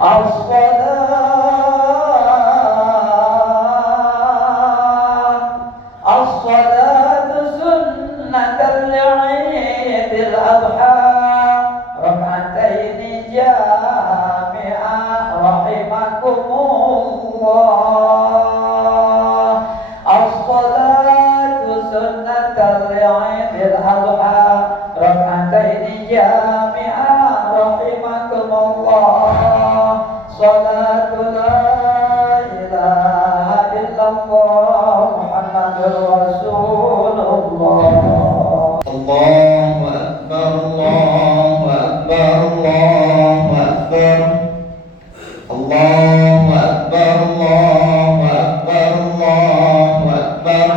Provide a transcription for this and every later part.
الصلاة سنة العيد الأضحى ركعتين جامعة رحمكم الله. الصلاة سنة العيد الأضحى ركعتين جامعة رحمكم الله. صلاة لا إله إلا الله محمد رسول الله. الله أكبر الله أكبر الله أكبر الله أكبر الله أكبر الله أكبر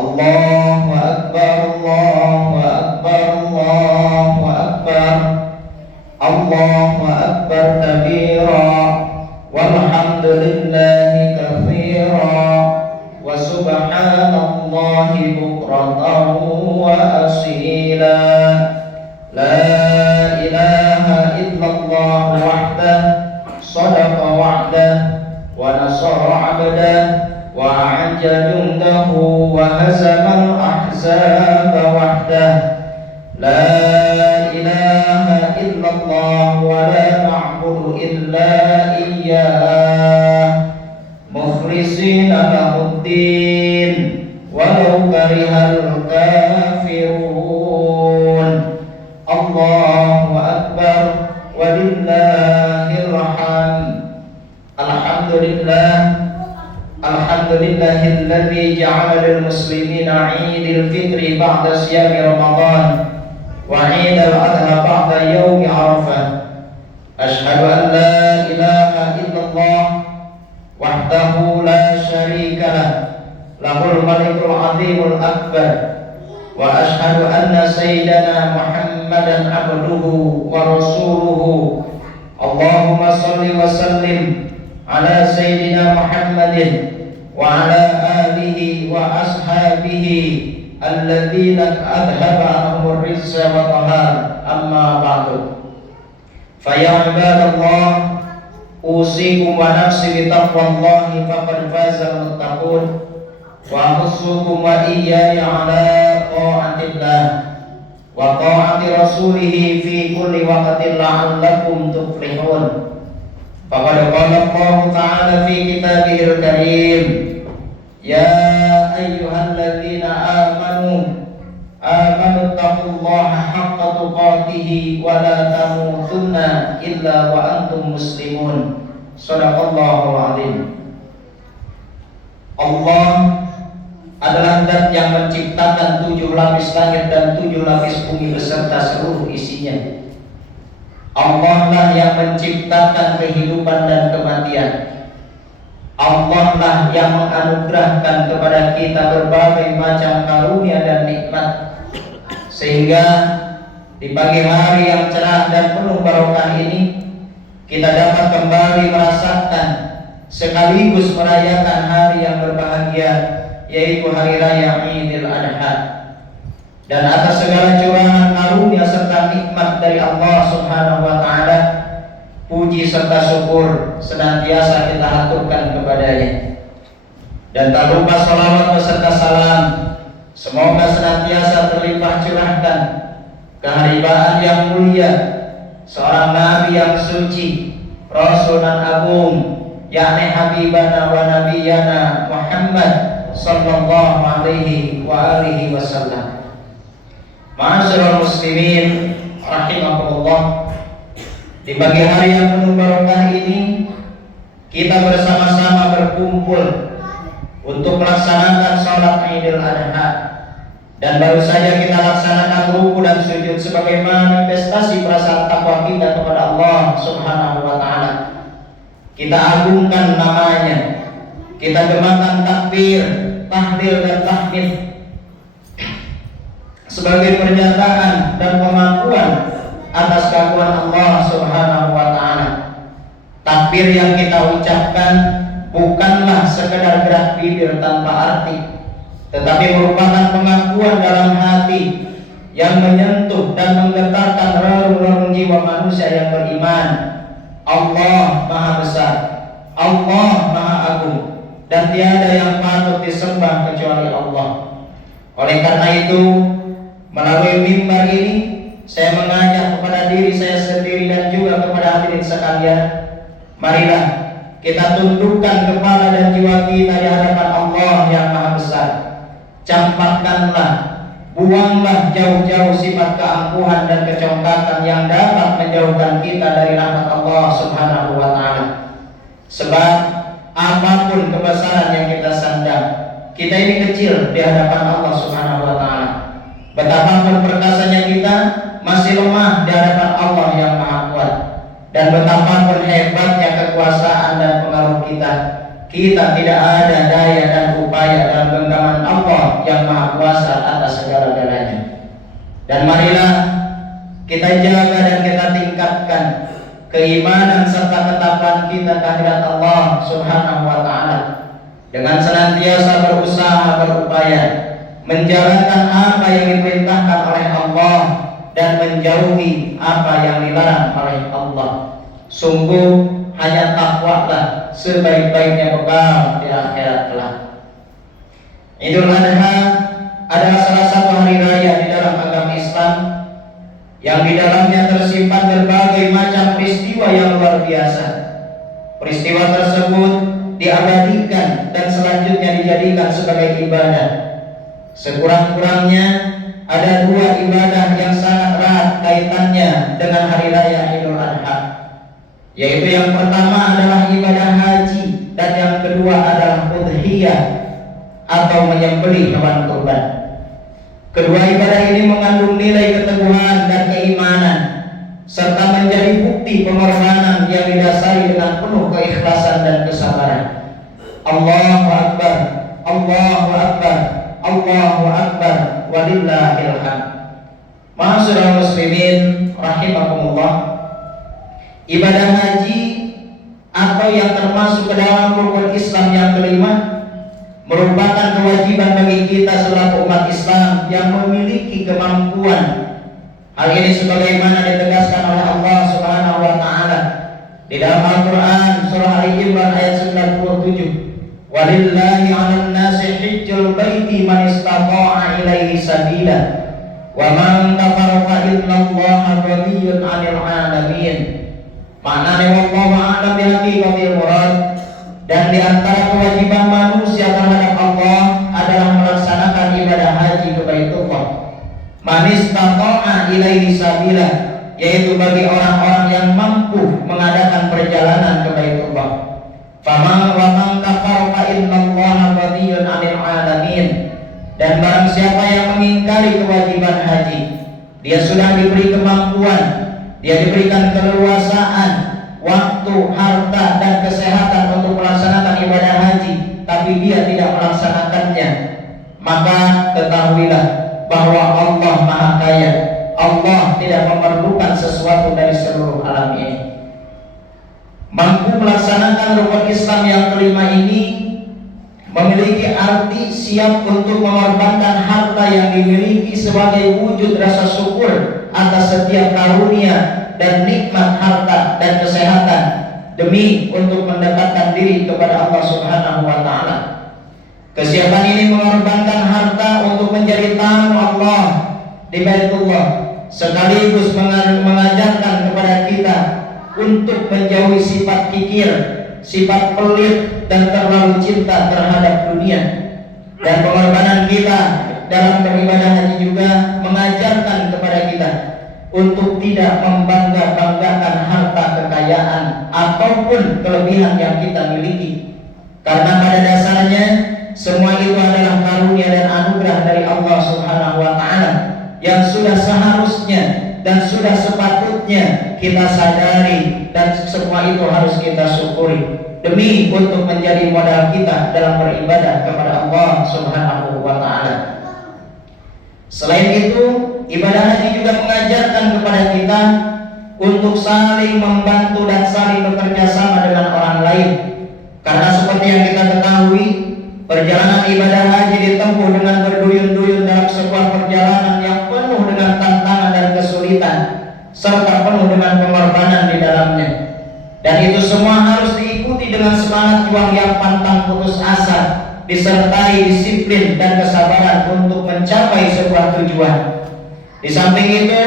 الله أكبر الله أكبر الله أكبر الله أكبر كبيرا والحمد لله كثيرا وسبحان الله بكرة وأصيلا. لا إله إلا الله وحده صدق وعده ونصر عبده وأعز جنده وهزم الأحزاب وحده. لا إله إلا الله ولا نعبد إلا إياه مخلصين له الدين ولو كره الكافرون. الله أكبر ولله الحمد. الحمد لله الحمد لله الذي جعل للمسلمين عيد الفطر بعد صيام رمضان وعيد الأضحى بعد يوم عرفة. أشهد أن لا إله إلا الله وحده لا شريك له له الملك العظيم الأكبر وأشهد أن سيدنا محمدا عبده ورسوله. اللهم صل وسلم على سيدنا محمد وعلى آله وأصحابه الذين أذهب عنهم الرجس والطهار. أما بعد فيا عباد الله أوصيكم ونفسي بتقوى الله فقد فاز المتقون وأحثكم وإياي على طاعة الله وطاعة رسوله في كل وقت لعلكم تفلحون. فقد قال الله تعالى في كتابه الكريم يا أيها الذين آمنوا اتقوا الله حق تقاته ولا تموتن إلا وأنتم مسلمون. صدق الله العظيم. Allah adalah zat yang menciptakan 7 lapis langit dan 7 lapis bumi beserta seluruh isinya. Allah lah yang menciptakan kehidupan dan kematian. Allah lah yang menganugerahkan kepada kita berbagai macam karunia dan nikmat, sehingga di pagi hari yang cerah dan penuh barokah ini kita dapat kembali merasakan sekaligus merayakan hari yang berbahagia, yaitu hari raya Idul Adha. Dan atas segala curahan karunia serta nikmat dari Allah Subhanahu wa taala, puji serta syukur senantiasa kita haturkan kepadanya. Dan tak lupa salawat beserta salam semoga senantiasa terlimpah curahkan keharibaan yang mulia seorang nabi yang suci, rasul dan agung, yakni habibana wa nabiyana Muhammad sallallahu alaihi wa alihi wasallam. Ma'asyiral muslimin rahimakumullah, di pagi hari yang penuh barokah ini kita bersama-sama berkumpul untuk melaksanakan salat Idul Adha, dan baru saja kita laksanakan ruku dan sujud sebagai manifestasi perasaan takwa kita kepada Allah Subhanahu wa taala. Kita agungkan namanya, kita gemakan takbir, tahlil dan tahmid sebagai pernyataan dan pengakuan atas keagungan Allah Subhanahu wa taala. Takbir yang kita ucapkan bukanlah sekedar gerak bibir tanpa arti, tetapi merupakan pengakuan dalam hati yang menyentuh dan menggetarkan relung-relung jiwa manusia yang beriman. Allah Maha Besar, Allah Maha Agung, dan tiada yang patut disembah kecuali Allah. Oleh karena itu, melalui mimbar ini saya mengajak kepada diri saya sendiri dan juga kepada hadirin sekalian, marilah kita tundukkan kepala dan jiwa kita di hadapan Allah yang Maha Besar. Campakkanlah, buanglah jauh-jauh sifat keangkuhan dan kecongkakan yang dapat menjauhkan kita dari rahmat Allah Subhanahu wa Ta'ala. Sebab apapun kebesaran yang kita sandang, kita ini kecil di hadapan Allah Subhanahu wa Ta'ala. Betapapun perkasanya kita, masih lemah di hadapan Allah yang Maha Kuat. Dan betapapun hebatnya kekuasaan dan pengaruh kita tidak ada daya dan upaya dalam genggaman Allah yang Maha Kuasa atas segala-galanya. Dan marilah kita jaga dan kita tingkatkan keimanan serta ketakwaan kita kehadirat Allah Subhanahu wa Ta'ala dengan senantiasa berusaha berupaya menjalankan apa yang diperintahkan oleh Allah dan menjauhi apa yang dilarang oleh Allah. Sungguh hanya takwalah sebaik-baiknya bekal di akhirat kelak. Idul Adha adalah salah satu hari raya di dalam agama Islam yang di dalamnya tersimpan berbagai macam peristiwa yang luar biasa. Peristiwa tersebut diabadikan dan selanjutnya dijadikan sebagai ibadah. Sekurang-kurangnya ada dua ibadah yang sangat erat kaitannya dengan hari raya Idul Adha, yaitu yang pertama adalah ibadah haji dan yang kedua adalah udhiyah atau menyembelih hewan kurban. Kedua ibadah ini mengandung nilai keteguhan dan keimanan serta menjadi bukti pengorbanan yang didasari dengan penuh keikhlasan dan kesabaran. Allahu Akbar, Allahu Akbar, Allahu Akbar, walillahil hamd. Ma'asyiral muslimin rahimakumullah, ibadah haji atau yang termasuk ke dalam rukun Islam yang kelima merupakan kewajiban bagi kita selaku umat Islam yang memiliki kemampuan. Hal ini sebagaimana ditegaskan oleh Allah Subhanahu wa Ta'ala di dalam Al-Quran surah Ali Imran ayat 97. Walillahi 'alan nasi hijjul baiti man istata'a ilaihi sabila wa man kafara fa innallaha ghaniyyun 'anil 'alamin. Maknanya wallahu a'lam bihaqiqatil murad, dan di antara kewajiban manusia terhadap Allah adalah melaksanakan ibadah haji ke Baitullah. Man istata'a ilaihi sabila, yaitu bagi orang-orang yang mampu mengadakan perjalanan ke Baitullah. Faman wa man kafara fa innallaha ghaniyyun 'anil 'alamin. Dan barang siapa yang mengingkari kewajiban haji, dia sudah diberi kemampuan, dia diberikan keleluasaan, waktu, harta, dan kesehatan untuk melaksanakan ibadah haji, tapi dia tidak melaksanakannya, maka ketahuilah bahwa Allah Maha Kaya. Allah tidak memerlukan sesuatu dari seluruh alam ini. Mampu melaksanakan rukun Islam yang kelima ini memiliki arti siap untuk mengorbankan harta yang dimiliki sebagai wujud rasa syukur atas setiap karunia dan nikmat harta dan kesehatan demi untuk mendekatkan diri kepada Allah Subhanahu wa Ta'ala. Kesiapan ini mengorbankan harta untuk menjadi tamu Allah di Baitullah, sekaligus mengajarkan kepada kita untuk menjauhi sifat kikir, sifat pelit dan terlalu cinta terhadap dunia. Dan pengorbanan kita dalam beribadah haji juga mengajarkan kepada kita untuk tidak membangga-banggakan harta kekayaan ataupun kelebihan yang kita miliki, karena pada dasarnya semua itu adalah karunia dan anugerah dari Allah Subhanahu wa Ta'ala yang sudah seharusnya dan sudah sepatutnya kita sadari, dan semua itu harus kita syukuri demi untuk menjadi modal kita dalam beribadah kepada Allah Subhanahu wa Ta'ala. Selain itu, ibadah haji juga mengajarkan kepada kita untuk saling membantu dan saling bekerja sama dengan orang lain. Karena seperti yang kita ketahui, perjalanan ibadah haji ditempuh dengan berduyun-duyun dalam sebuah perjalanan yang penuh dengan tantangan dan kesulitan serta penuh dengan pengorbanan di dalamnya. Dan itu semua harus diikuti dengan semangat juang yang pantang putus asa, disertai disiplin dan kesabaran untuk mencapai sebuah tujuan. Di samping itu,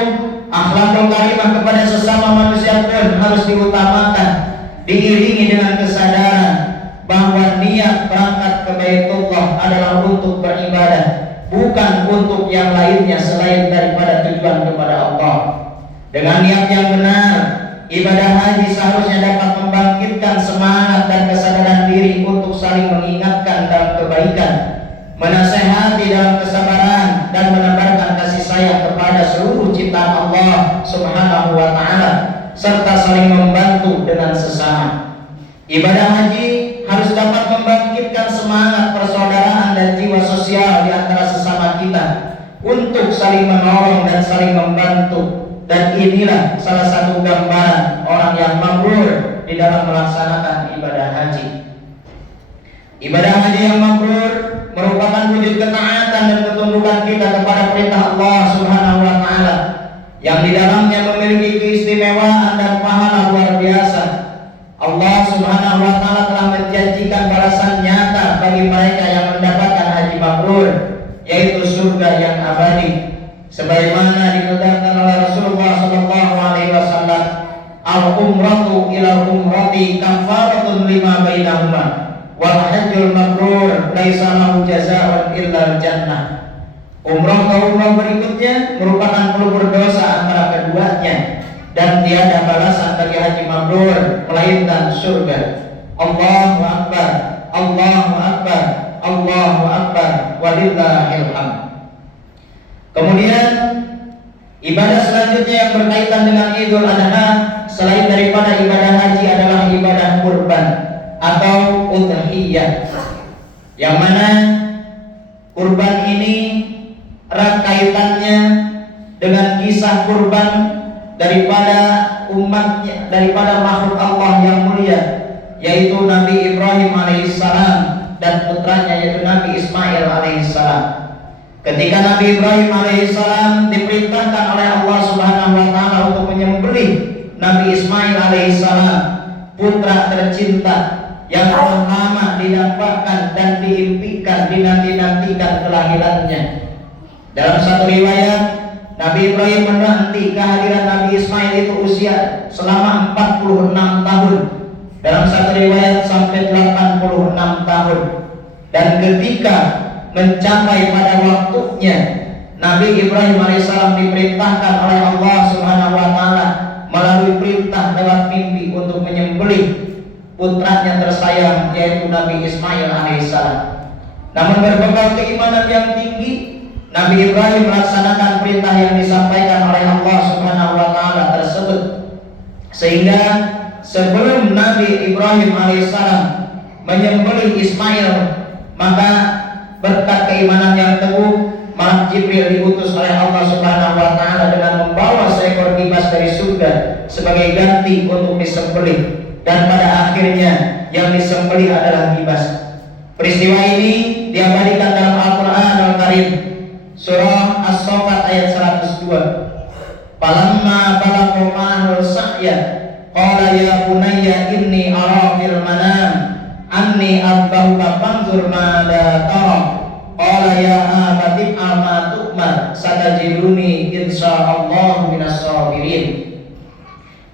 akhlakul karimah kepada sesama manusia pun harus diutamakan, diiringi dengan kesadaran bahwa niat berangkat ke Baitullah adalah untuk beribadah, bukan untuk yang lainnya selain daripada tujuan kepada Allah. Dengan niat yang benar, ibadah haji seharusnya dapat membangkitkan semangat dan kesadaran diri untuk saling mengingatkan dalam kebaikan, menasehati dalam kesabaran, dan menebarkan kasih sayang kepada seluruh ciptaan Allah Subhanahu wa Ta'ala, serta saling membantu dengan sesama. Ibadah haji harus dapat membangkitkan semangat persaudaraan dan jiwa sosial di antara sesama kita untuk saling menolong dan saling membantu. Dan inilah salah satu gambaran orang yang mabrur di dalam melaksanakan ibadah haji. Ibadah haji yang mabrur merupakan wujud ketaatan dan ketundukan kita kepada perintah Allah Subhanahu wa Ta'ala, yang di dalamnya memiliki keistimewaan dan pahala luar biasa. Allah Subhanahu wa Ta'ala telah menjanjikan balasan nyata bagi mereka yang mendapatkan haji mabrur, yaitu surga yang abadi. Sebagaimana dikatakan oleh Rasulullah sallallahu alaihi wasallam, al-umratu ila umrati kafaratun lima bainahuma wal hajjul mabrur laisa lahu jazaa'un illa jannah. Umrah ke umrah berikutnya merupakan pelupur dosa antara keduanya, dan tiada balasan bagi haji mabrur melainkan surga. Allahu akbar, Allahu akbar, Allahu akbar, walillahil hamd. Kemudian ibadah selanjutnya yang berkaitan dengan Idul Adha selain daripada ibadah haji adalah ibadah kurban atau udhiyah, yang mana kurban ini erat kaitannya dengan kisah kurban daripada umatnya, daripada makhluk Allah yang mulia, yaitu Nabi Ibrahim alaihissalam dan putranya yaitu Nabi Ismail alaihissalam. Ketika Nabi Ibrahim alaihissalam diperintahkan oleh Allah Subhanahu wa Ta'ala untuk menyembelih Nabi Ismail alaihissalam, putra tercinta yang telah lama didapatkan dan diimpikan, dinanti-nantikan kelahirannya. Dalam satu riwayat, Nabi Ibrahim menanti kehadiran Nabi Ismail itu usia selama 46 tahun. Dalam satu riwayat sampai 86 tahun. Dan ketika mencapai pada waktunya, Nabi Ibrahim alaihissalam diperintahkan oleh Allah Subhanahu wa Ta'ala melalui perintah lewat mimpi untuk menyembelih putranya tersayang yaitu Nabi Ismail alaihissalam. Namun berbekal keimanan yang tinggi, Nabi Ibrahim melaksanakan perintah yang disampaikan oleh Allah Subhanahu wa Ta'ala tersebut, sehingga sebelum Nabi Ibrahim alaihissalam menyembelih Ismail, maka berkat keimanan yang teguh, Malak Jibril diutus oleh Allah Subhanahu wa Ta'ala dengan membawa seekor kibas dari surga sebagai ganti untuk disembelih, dan pada akhirnya yang disembelih adalah kibas. Peristiwa ini diabadikan dalam Al-Quran Al-Karim, surah As-Saffat ayat 102. Falamma balagha ma'ahul sa'ya qala ya bunayya inni ara fil manam anni adbahuka fanzur mada tara qala ya abati ma tu'mar satajiduni insyaallah minas sabirin.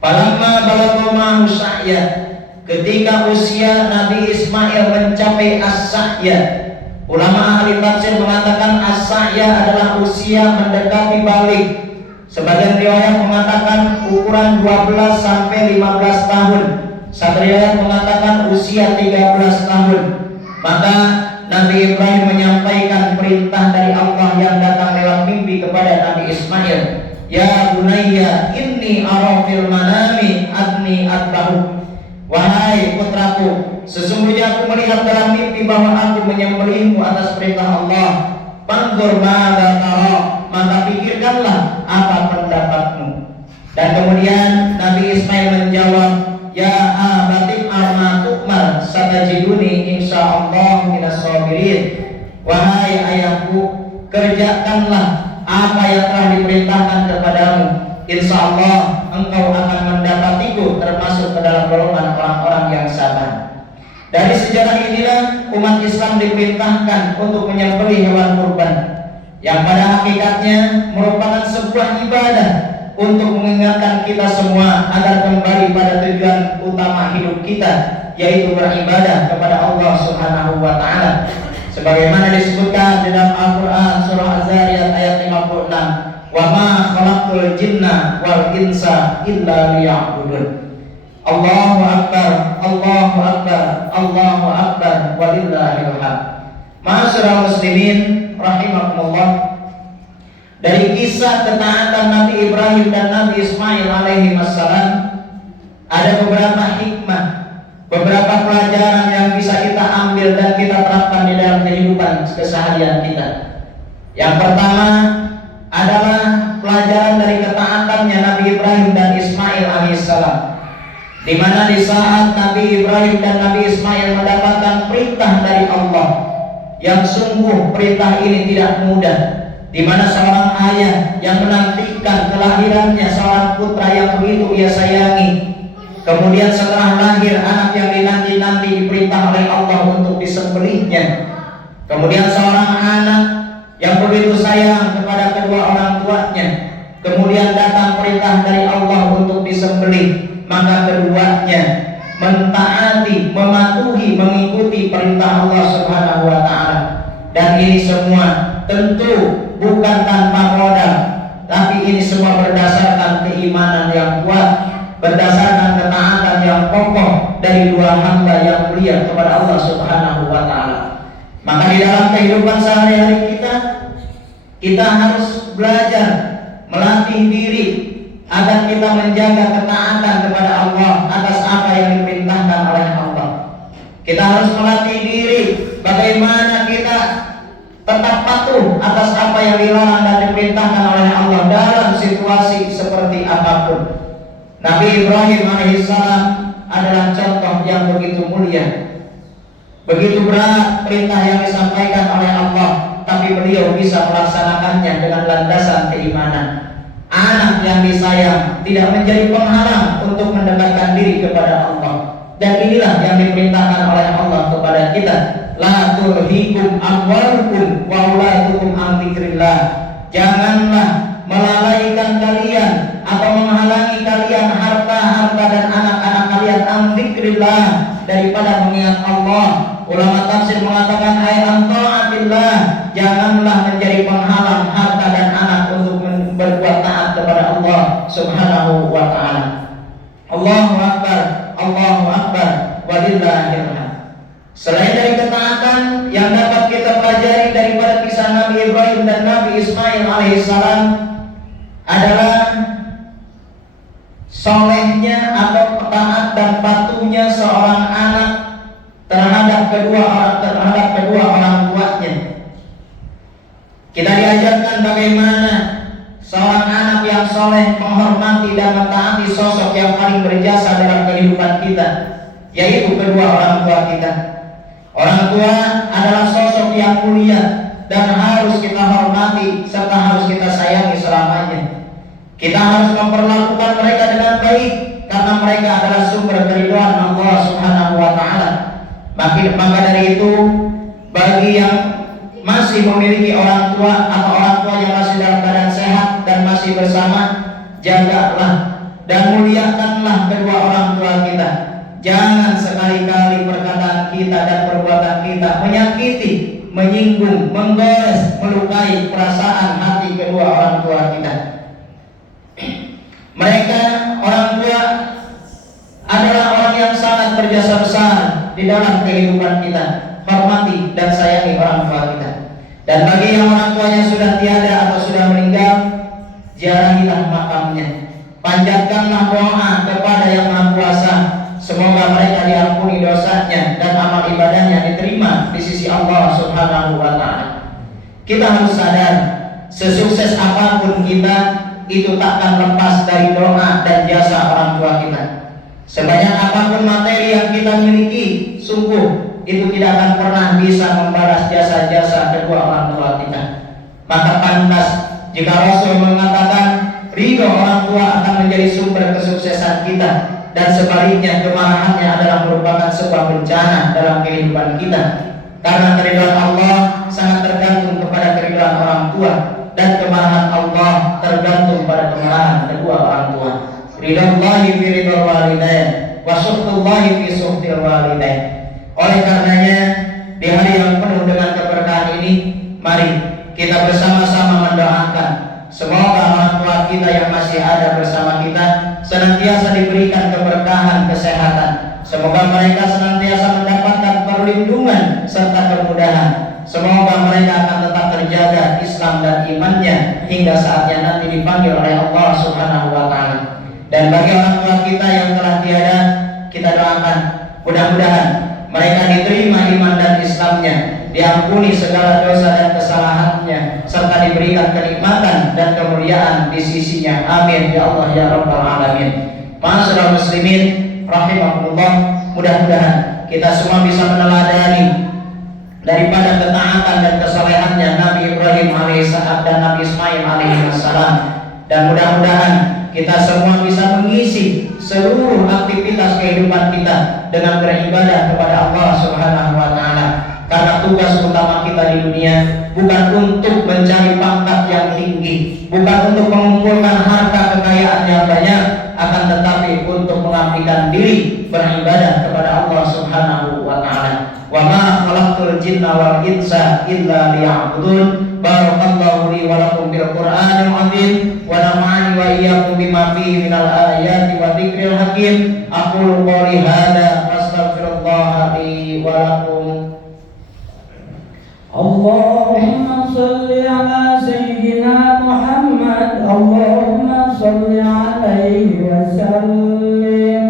Falamma balagha ma'ahul sa'ya, ketika usia Nabi Ismail mencapai as-sa'ya, ulama ahli tafsir mengatakan as-sa'ya adalah usia mendekati balik. Sebagian riwayat mengatakan ukuran 12 sampai 15 tahun. Satu riwayat mengatakan usia 13 tahun. Maka Nabi Ibrahim menyampaikan perintah dari Allah yang datang lewat mimpi kepada Nabi Ismail. Ya bunayya inni ara fil manami adni adbahu. Wahai putraku, sesungguhnya aku melihat dalam mimpi bahwa aku menyembelihmu atas perintah Allah. Fanzur mada tara, maka pikirkanlah apa pendapatmu. Dan kemudian Nabi Ismail menjawab, ya abati ma tu'mar satajiduni insyaallah minas sabirin. Wahai ayahku, kerjakanlah apa yang telah diperintahkan kepadamu, insyaallah engkau akan mendapatiku termasuk ke dalam golongan orang-orang yang sabar. Dari sejarah inilah umat Islam diperintahkan untuk menyembelih hewan kurban, yang pada hakikatnya merupakan sebuah ibadah untuk mengingatkan kita semua agar kembali pada tujuan utama hidup kita, yaitu beribadah kepada Allah Subhanahu wa taala. Sebagaimana disebutkan di dalam Al-Qur'an surah Az-Zariyat ayat 56, "Wa ma khalaqtul jinna wal insa illa liya'budun." Allahu akbar, Allahu akbar, Allahu akbar, walillahil hamd. Ma'asyiral muslimin rahimakumullah. Dari kisah ketaatan Nabi Ibrahim dan Nabi Ismail alaihi wassalam ada beberapa hikmah, beberapa pelajaran yang bisa kita ambil dan kita terapkan di dalam kehidupan keseharian kita. Yang pertama adalah pelajaran dari ketaatannya Nabi Ibrahim dan Ismail alaihissalam, di mana di saat Nabi Ibrahim dan Nabi Ismail mendapatkan perintah dari Allah, yang sungguh perintah ini tidak mudah, di mana seorang ayah yang menantikan kelahirannya seorang putra yang begitu ia sayangi, kemudian setelah lahir anak yang dinanti-nanti diperintah oleh Allah untuk disembelihnya, kemudian seorang anak yang begitu sayang kepada kedua orang tuanya, kemudian datang perintah dari Allah untuk disembelih, maka keduanya mentaati, mematuhi, mengikuti perintah Allah Subhanahu wa taala. Dan ini semua tentu bukan tanpa modal, tapi ini semua berdasarkan keimanan yang kuat, berdasarkan ketaatan yang kokoh dari dua hamba yang mulia kepada Allah Subhanahu wa taala. Maka di dalam kehidupan sehari-hari kita harus belajar melatih diri agar kita menjaga ketaatan kepada Allah atas apa yang diperintahkan oleh Allah. Kita harus melatih diri bagaimana kita tetap patuh atas apa yang dilarang dan diperintahkan oleh Allah dalam situasi seperti apapun. Nabi Ibrahim alaihissalam adalah contoh yang begitu mulia. Begitu berat perintah yang disampaikan oleh Allah, tapi beliau bisa melaksanakannya dengan landasan keimanan. Anak yang disayang tidak menjadi penghalang untuk mendekatkan diri kepada Allah. Dan inilah yang diperintahkan oleh Allah kepada kita. La tulhikum amwalukum wa auladukum an dzikrillah. Janganlah melalaikan kalian atau menghalangi kalian harta-harta dan anak-anak kalian an dzikrillah, daripada mengingat Allah. Ulama tafsir mengatakan ayat ta'atillah, janganlah menjadi penghalang harta dan anak untuk berbuat taat kepada Allah Subhanahu wa taala. Allahu akbar, Allahu akbar, walillahil hamd. Selain dari ketaatan yang dapat kita pelajari daripada kisah Nabi Ibrahim dan Nabi Ismail alaihissalam adalah solehnya atau taat dan patuhnya seorang anak terhadap kedua orang tuanya. Kita diajarkan bagaimana seorang anak yang soleh menghormati dan mentaati sosok yang paling berjasa dalam kehidupan kita, yaitu kedua orang tua kita. Orang tua adalah sosok yang mulia dan harus kita hormati serta harus kita sayangi selamanya. Kita harus memperlakukan mereka dengan baik karena mereka adalah sumber keridhaan Allah Subhanahu wa taala. Maka dari itu, bagi yang masih memiliki orang tua atau orang tua yang masih dalam keadaan sehat dan masih bersama, jagalah dan muliakanlah kedua orang tua kita. Jangan sekali-kali perkataan kita dan perbuatan kita menyakiti, menyinggung, menggores, melukai perasaan hati kedua orang tua kita. Mereka orang tua adalah orang yang sangat berjasa besar di dalam kehidupan kita. Hormati dan sayangi orang tua kita. Dan bagi yang orang tuanya sudah tiada atau sudah meninggal, ziarahilah makamnya. Panjatkanlah doa kepada Yang Maha Kuasa, semoga mereka diampuni dosanya dan amal ibadahnya diterima di sisi Allah Subhanahu wa taala. Kita harus sadar, sesukses apapun kita itu takkan lepas dari doa dan jasa orang tua kita. Sebanyak apapun materi yang kita miliki, sungguh itu tidak akan pernah bisa membalas jasa-jasa kedua orang tua kita. Maka pantas jika Rasul mengatakan ridho orang tua akan menjadi sumber kesuksesan kita, dan sebaliknya kemarahannya adalah merupakan sebuah bencana dalam kehidupan kita. Karena keridhaan Allah sangat tergantung kepada keridhaan orang tua, dan kemarahan Allah tergantung pada kemarahan kedua orang tua. Ridhallahi fi ridhal walidain wa sukhtullahi fi sukhtil walidain. Oleh karenanya, di hari yang penuh dengan keberkahan ini, mari kita bersama-sama mendoakan semoga orang tua kita yang masih ada bersama kita senantiasa diberikan keberkahan kesehatan. Semoga mereka senantiasa mendapatkan perlindungan serta kemudahan. Semoga mereka akan tetap terjaga Islam dan imannya hingga saatnya nanti dipanggil oleh Allah Subhanahu wa Ta'ala. Dan bagi orang tua kita yang telah tiada, kita doakan mudah-mudahan mereka diterima iman dan Islamnya, diampuni segala dosa dan kesalahannya, serta diberikan kenikmatan dan kemuliaan di sisinya. Amin ya Allah ya Rabbal Alamin. Ma'asyiral muslimin rahimakumullah, mudah-mudahan kita semua bisa meneladani daripada ketaatan dan kesalehannya Nabi Ibrahim alaihissalam dan Nabi Ismail alaihissalam, dan mudah-mudahan kita semua bisa mengisi seluruh aktivitas kehidupan kita dengan beribadah kepada Allah Subhanahu wa Ta'ala. Karena tugas utama kita di dunia bukan untuk mencari pangkat yang tinggi, bukan untuk mengumpulkan harta kekayaan yang banyak, akan tetapi untuk mengabdikan diri beribadah kepada Allah Subhanahu wa Ta'ala. Wa ma khalaqtul jinna wal insa illa liya'budun. Barakallahu li wa lakum bil Qur'anil azim wa nafa'ani wa iyyakum bima fihi minal ayati wa dzikril hakim. Aqulu qouli hadza astaghfirullah li wa lakum. Allahumma salli ala sayyidina Muhammad. Allahumma salli alaihi wa sallim.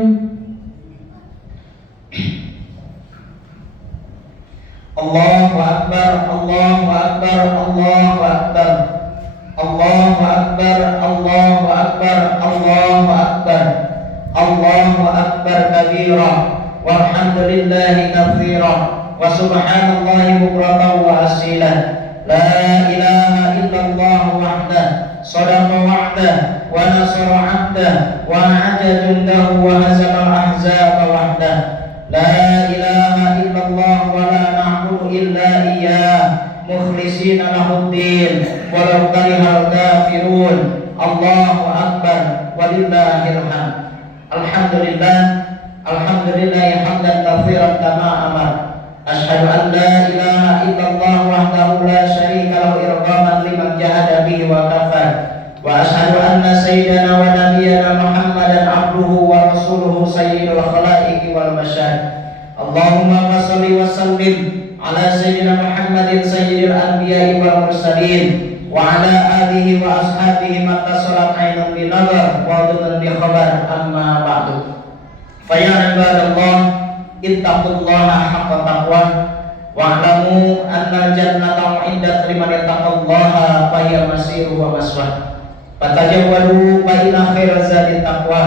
Allahu akbar, Allahu akbar, Allahu akbar. Allahu akbar, Allahu akbar, Allahu akbar. Allahu akbar kabira walhamdulillahi katsira wa subhanallahi bukratan wa asila. La ilaha illallah wahdah sadaqa wa'dah wa nasara 'abdah wa a'ada jundahu wa hazama al-ahzaba wahdah. La ilaha illallah wa la na'budu illa iyyah mukhlisina lahuddin walau karihal kafirun. Allahu akbar walillahil hamd. Alhamdulillah, alhamdulillah hamdan katsiran kama amar. Asyhadu an la ilaha illallah wahdahu la syarika lahu irghaman liman jahada bihi wa kafar. Wa asyhadu anna sayyidana wa nabiyyana Muhammadan abduhu wa rasuluhu sayyidul khalaiqi wal masyar. Allahumma shalli wa sallim ala sayyidina Muhammadin sayyidil anbiya'i wal mursalin wa ala alihi wa ashabihi mattasalat ainun bi nazar wa udhun bi khabar, amma ba'du. Fa ya ibadallah ittaqullaha haqqa taqwah wa'lamu anna jannata 'indat liman yattaqullaha fa hiya masiru wa maswah. Fatajawwadu fa inna khairaz zadi taqwa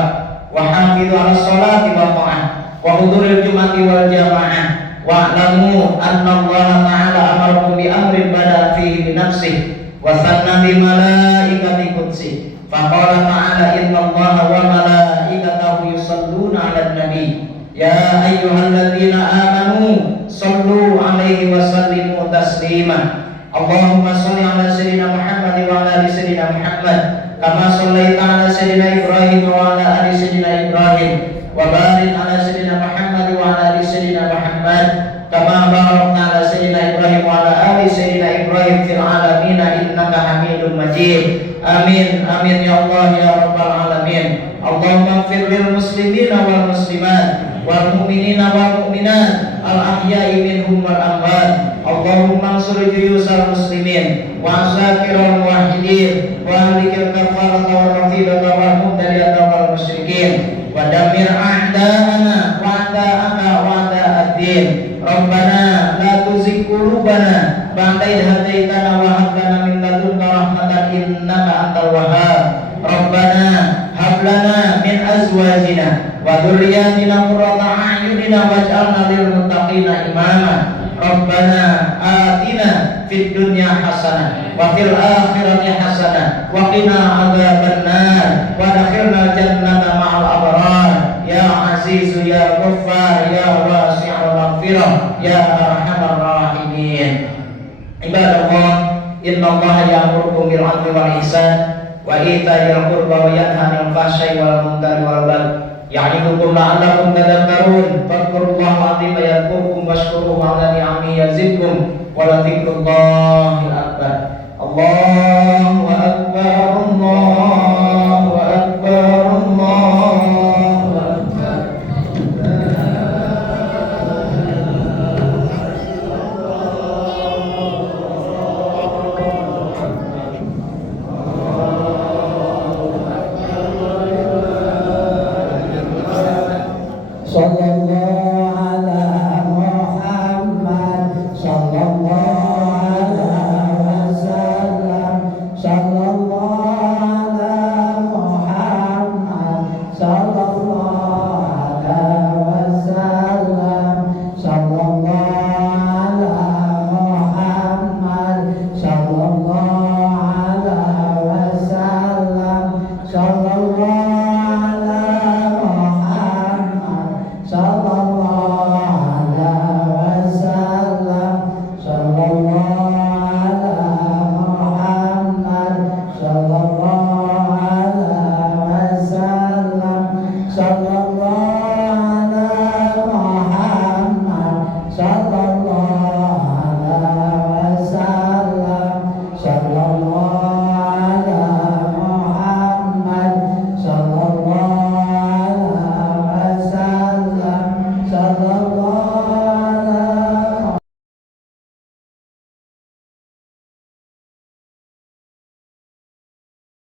wa hafidhu 'ala sholati wa ta'ah wa huduril jum'ati wal jamaah. Wa'lamu anna Allah ta'ala amarakum bi amrin bada fihi bi nafsihi wa sanna bi malaikati qudsi. Faqala ta'ala inna Allah wa malaikatahu yusalluna 'alan nabi ya ayyuhalladzina amanu sallu 'alaihi wa sallimu taslima. Allahumma shalli 'ala sayyidina Muhammad wa 'ala ali sayyidina Muhammad kama shallaita 'ala sayyidina Ibrahim wa 'ala ali sayyidina Ibrahim wa barik 'ala sayyidina Muhammad wa 'ala ali sayyidina Muhammad kama barakta 'ala sayyidina Ibrahim wa 'ala ali sayyidina Ibrahim fil 'alamin innaka Hamidum Majid. Amin amin ya Allah ya rabbal alamin. Allahumma ighfir lil muslimina wal muslimat wal mu'minina wal mu'minat al ahya'i minhum wal amwat. Allahumma ansur juyusal muslimin wa asakirul muwahhidin wa ahlikil kafarata wal rafidata wal mubtadi'ata wal musyrikin wa damir a'da'ana wa a'da'aka wa a'da'ad-din. Rabbana la tuzigh qulubana ba'da idh hadaitana wa hab lana min ladunka rahmatan innaka antal wahhab. Rabbana hab lana min azwajina wa dhurriyyatina qurrata a'yunina waj'alna lil muttaqina imama. Rabbana atina fid dunya hasanah wa fil akhirati hasanah wa qina adzabannar wa adkhilna jannata ma'al abrar ya aziz ya ghaffar ya wasi'ul maghfirah ya arhamar rahimin. Ibadallah, innallaha ya'murukum bil 'adli wal ihsan wa ita'il qurba wa yanha 'anil fahsya'i wal munkari wal baghi ya'idukum la'allakum tadhakkarun. Fadhkurullaha 'azima yadhkurkum washkuruhu 'ala ni'amihi yazidkum wa la dzikrullahil akbar. Allahu akbar, Allahu akbar, Allahu akbar. Sallallahu ala Muhammad, sallallahu ala wasallam, sallallahu ala Muhammad, sallallahu ala wasallam, sallallahu ala Muhammad, sallallahu ala wasallam, sallallahu ala Muhammad, sallallahu ala wasallam, sallallahu ala Muhammad, sallallahu